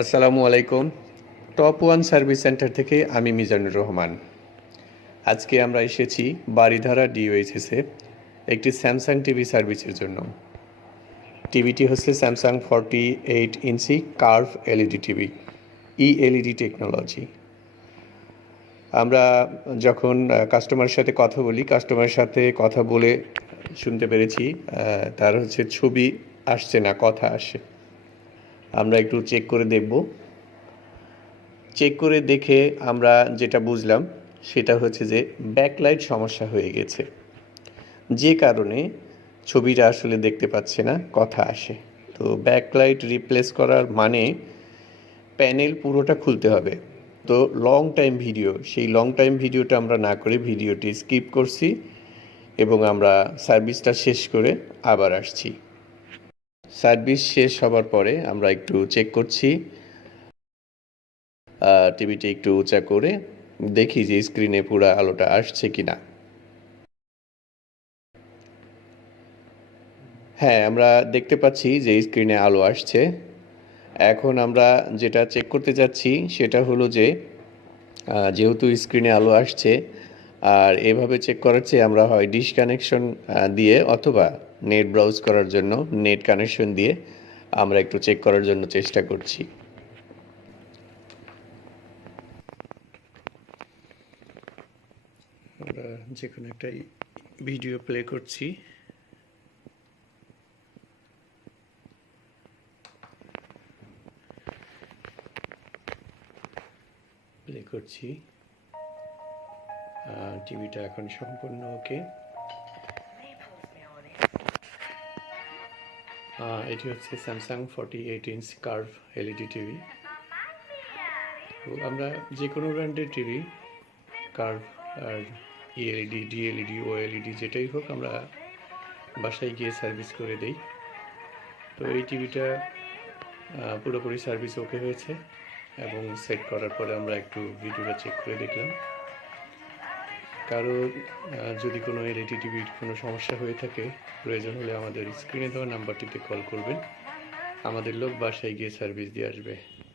আসসালামু আলাইকুম। Top one service centre থেকে আমি মিজানুর রহমান। আজকে আমরা এসেছি বারিধারা ডিওএইচএসে একটি স্যামসাং টিভি সার্ভিসের জন্য। টিভিটি হচ্ছে স্যামসাং 48 ইঞ্চি কার্ভ এলইডি টিভি, ইএলইডি টেকনোলজি। আমরা যখন কাস্টমারের সাথে কথা বলি, কাস্টমারের সাথে কথা বলে শুনতে পেরেছি তার হচ্ছে ছবি আসছে না, কথা আসে। আমরা একটু চেক করে দেখব। চেক করে দেখে আমরা যেটা বুঝলাম সেটা হচ্ছে যে ব্যাকলাইট সমস্যা হয়ে গেছে, যে কারণে ছবিটা আসলে দেখতে পাচ্ছে না, কথা আসে। তো ব্যাকলাইট রিপ্লেস করার মানে প্যানেল পুরোটা খুলতে হবে। তো লং টাইম ভিডিও, সেই লং টাইম ভিডিওটা আমরা না করে ভিডিওটি স্কিপ করছি এবং আমরা সার্ভিসটা শেষ করে আবার আসছি। সার্ভিস শেষ হবার পরে আমরা একটু চেক করছি, টিভিটি একটু উঁচা করে দেখি যে স্ক্রিনে পুরো আলোটা আসছে কিনা। হ্যাঁ, আমরা দেখতে পাচ্ছি যে স্ক্রিনে আলো আসছে। এখন আমরা যেটা চেক করতে যাচ্ছি সেটা হলো যে যেহেতু স্ক্রিনে আলো আসছে, আর এভাবে চেক করার চেয়ে আমরা হয় ডিশ কানেকশন দিয়ে অথবা নেট ব্রাউজ করার জন্য নেট কানেকশন দিয়ে আমরা একটু চেক করার জন্য চেষ্টা করছি। আমরা যে কোনো একটা ভিডিও প্লে করছি। প্লে করছি। টিভিটা এখন সম্পূর্ণ ওকে। এটি হচ্ছে Samsung 48 inch curve LED TV. তো আমরা যে কোনো ব্র্যান্ডের টিভি, কার্ভ আর ইএলইডি, ডিএলইডি, ওএলইডি যেটাই হোক, আমরা বাসায় গিয়ে সার্ভিস করে দেই। তো এই টিভিটা পুরোপুরি সার্ভিস ওকে হয়েছে এবং সেট করার পরে আমরা একটু ভিডিওটা চেক করে দেখলাম। কারো যদি কোনো এলইডি টিভির কোনো সমস্যা হয়ে থাকে, প্রয়োজন হলে আমাদের স্ক্রিনে দেওয়া নাম্বারটিতে কল করবেন, আমাদের লোক বাসায় গিয়ে সার্ভিস দিয়ে আসবে।